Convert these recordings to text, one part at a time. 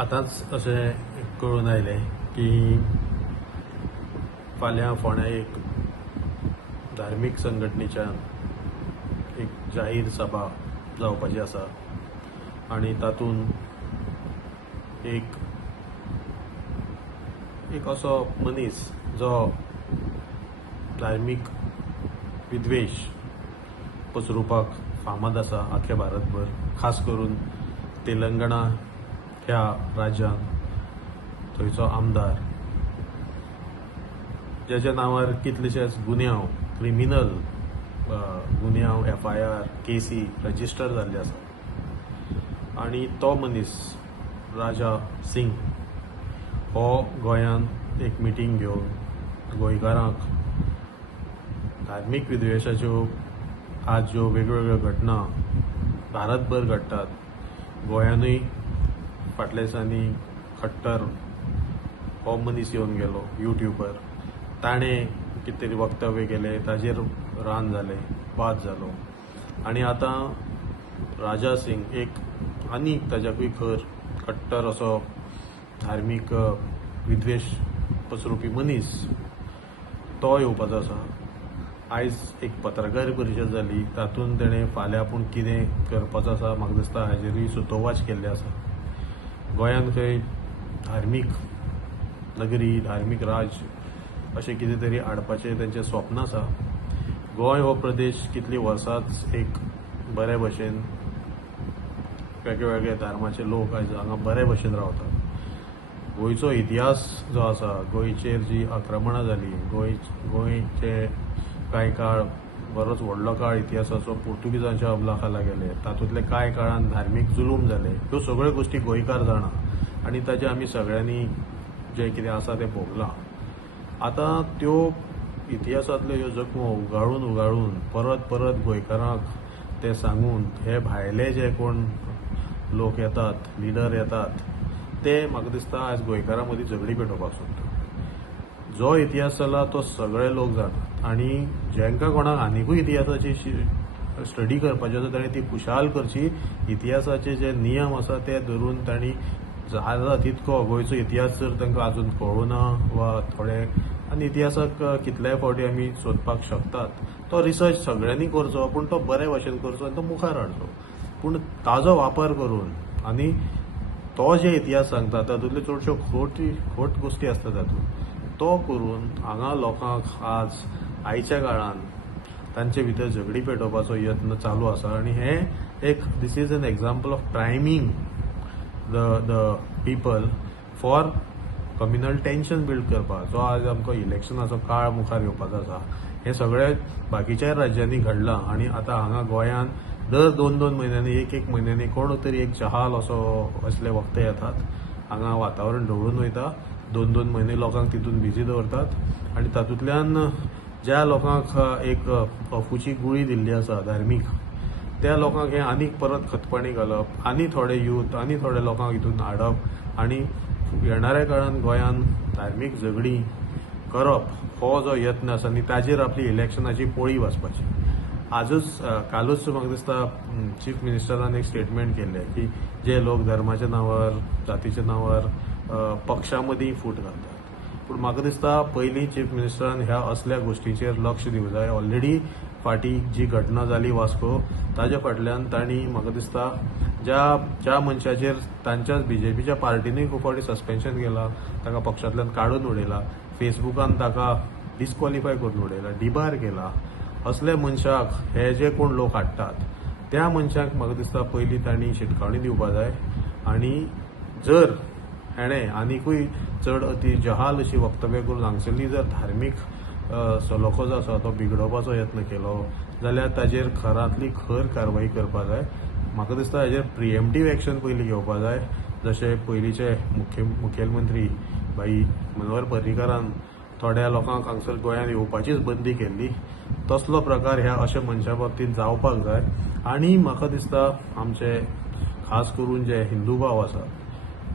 आतांच अशें कळून आयलें की फाल्यां फोंड्या एक धार्मीक संघटनेच्यान एक जाहीर सभा जावपाची आसा आनी तातूंत एक असो मनीस जो धार्मीक विद्वेश पसरोवपाक फामाद आसा आख्या भारतभर, खास करून तेलंगणा ह्या राज्यांत थंयचो आमदार, ज्याच्या नांवार कितलेशेच गुन्यांव, क्रिमिनल गुन्यांव, FIR केसी रजिस्टर जाल्ले आसा आनी तो मनीस राजा सिंग हो गोंयांत एक मिटींग घेवन गोंयकारांक धार्मीक विद्वेशाच्यो आज ज्यो वेगवेगळ्यो घटना भारतभर घडटात, गोंयानूय फाटल्या दिसांनी खट्टर हो मनीस येवन गेलो यूट्यूबर, ताणें कितें तरी वक्तव्य केलें, ताजेर रान जालें, वाद जालो आनी आतां राजा सिंग एक आनीक ताच्याकूय खर खट्टर असो धार्मीक विद्वेश पसरोवपी मनीस तो येवपाचो आसा. आयज एक पत्रकार परिशद जाली, तातूंत तेणें फाल्यां आपूण कितें करपाचो आसा म्हाका दिसता हाजेरूय सुतोवाच केल्ले आसा. गोंयांत खंय धार्मीक नगरी, धार्मीक राज अशें कितें तरी हाडपाचें तेंचें स्वप्न आसा. गोंय हो प्रदेश कितलीं वर्सांच एक बरे भशेन वेगळे धर्माचे लोक आयज हांगा बरे भशेन रावतात. गोंयचो इतिहास जो आसा, गोंयचेर जी आक्रमणां जाली, गोंयचे कांय काळ बरोच व्हडलो काळ इतिहासाचो पुर्तुगीजांच्या अमलाखाला गेले, तातूंतले कांय काळान धार्मीक जुलूम जाले, ह्यो सगळ्यो गोश्टी गोंयकार जाणा आनी ताचे आमी सगळ्यांनी जें कितें आसा तें भोगलां. आतां त्यो इतिहासांतल्यो ह्यो जखमो उगाळून परत परत गोंयकारांक ते सांगून हे भायले जे कोण लोक येतात, लिडर येतात, ते म्हाका दिसता आयज गोंयकारां मदीं झगडी पेटोवपाक सोदतात. जो इतिहास जाला तो सगळे लोक जाणात आनी जेंकां कोणाक आनिकूय इतिहासाची स्टडी करपाची आसा ताणें ती खुशाल करची. इतिहासाचे जे नियम आसा ते धरून तांणी जाता तितको गोंयचो इतिहास जर तांकां आजून कळूना वा थोडे आनी इतिहासाक कितलेय फावटी आमी सोदपाक शकतात, तो रिसर्च सगळ्यांनी करचो, पूण तो बरे भशेन करचो आनी तो मुखार हाडचो. पूण ताजो वापर करून आनी तो जे इतिहास सांगता तातूंतल्यो चडश्यो खोट गोश्टी आसता तातूंत, तो करून हांगा लोकांक आज आयच्या काळान तांचे भितर झगडी पेटोवपाचो यत्न चालू आसा आनी हे एक this is an example of priming the people for communal tension build करपाक, जो आज आमकां इलेक्शनाचो काळ मुखार येवपाचो आसा. हे सगळे बाकीच्या राज्यांनी घडलां आनी आतां हांगा गोंयांत दर 2-2 म्हयन्यांनी एक म्हयन्यांनी कोण तरी एक जहाल असले वक्ते येतात, हांगा वातावरण ढवळून वयता, 2-2 म्हयने लोकांक तितून बिजी दवरतात आनी तातूंतल्यान ज्या लोकांक एक अफूची गुळी दिल्ली आसा धार्मीक, त्या लोकांक हे आनीक परत खतपणी घालप, आनी थोडे यूथ आनी थोडे लोकांक हितून हाडप आनी येणाऱ्या काळान गोंयांत धार्मीक झगडी करप हो जो यत्न आसा आनी ताजेर आपली इलेक्शनाची पोळी वाचपाची. कालूच म्हाका दिसता चीफ मिनिस्टरान एक स्टेटमेंट केल्लें की जे लोक धर्माच्या नांवार, जातीच्या नांवार पक्षां मदीं फूट घालतात, पूण म्हाका दिसता पयलीं चीफ मिनिस्टरान ह्या असल्या गोश्टींचेर लक्ष दिवंक जाय. ऑलरेडी फाटीं जी घटना जाली वास्को, ताजे फाटल्यान तांणी म्हाका दिसता ज्या मनशाचेर तांच्याच BJPच्या पार्टीनूय खूब फावटी सस्पेन्शन केलां, ताका पक्षांतल्यान काडून उडयलां, फेसबुकान ताका डिस्क्वॉलिफाय करून उडयलां, डिबार केला, असले मनशाक हे जे कोण लोक हाडटात त्या मनशाक म्हाका दिसता पयलीं तांणी शिटकावणी दिवपाक जाय आनी जर हेणें आनिकूय चड अती जहाल अशी वक्तव्य करून हांगसरली जर धार्मीक सलोखो जो आसा तो बिगडोवपाचो यत्न केलो जाल्यार ताजेर खरांतली खर कारवाई करपाक जाय. म्हाका दिसता हेजेर प्रिएम्प्टीव एक्शन पयलीं घेवपाक जाय, जशें पयलींचे मुखेलमंत्री भाई मनोहर पर्रीकारान थोड्या लोकांक हांगसर गोंयांत येवपाचीच बंदी केल्ली. तसलो प्रकार ह्या अशा मनशा बाबतींत जावपाक जाय आनी म्हाका दिसता आमचे खास करून जे हिंदू भाव आसा,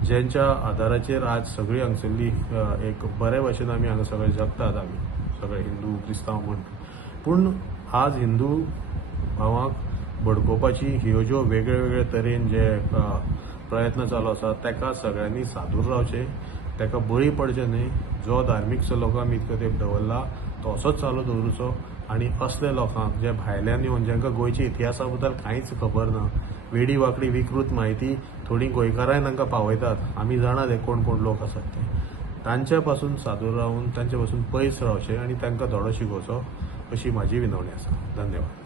ज्यांच्या आदाराचेर आज सगळी हांगसरली एक बरे भशेन आमी हांगा सगळे जगतात, आमी सगळे हिंदू क्रिस्तांव म्हण, पूण आज हिंदू भावांक भडकोवपाची ह्यो ज्यो वेगळे वेगळे तरेन जे प्रयत्न चालू आसा ताका सगळ्यांनी सादूर रावचे, ताका बळी पडचे न्हय. जो धार्मीक लोकांक इतको तेंप दवरला तो असोच चालू दवरूचो आनी असले लोकांक जे भायल्यान येवन जांकां गोंयच्या इतिहासा बद्दल कांयच खबर ना, वेडी वाकडी विकृत म्हायती थोडी गोंयकारांय तांकां पावयतात, आमी जाणात हे कोण कोण लोक आसात ते, तांच्या पासून सादूर रावन तांचे पासून पयस रावचे आनी तांकां धडो शिकोवचो अशी म्हाजी विनवणी आसा. धन्यवाद.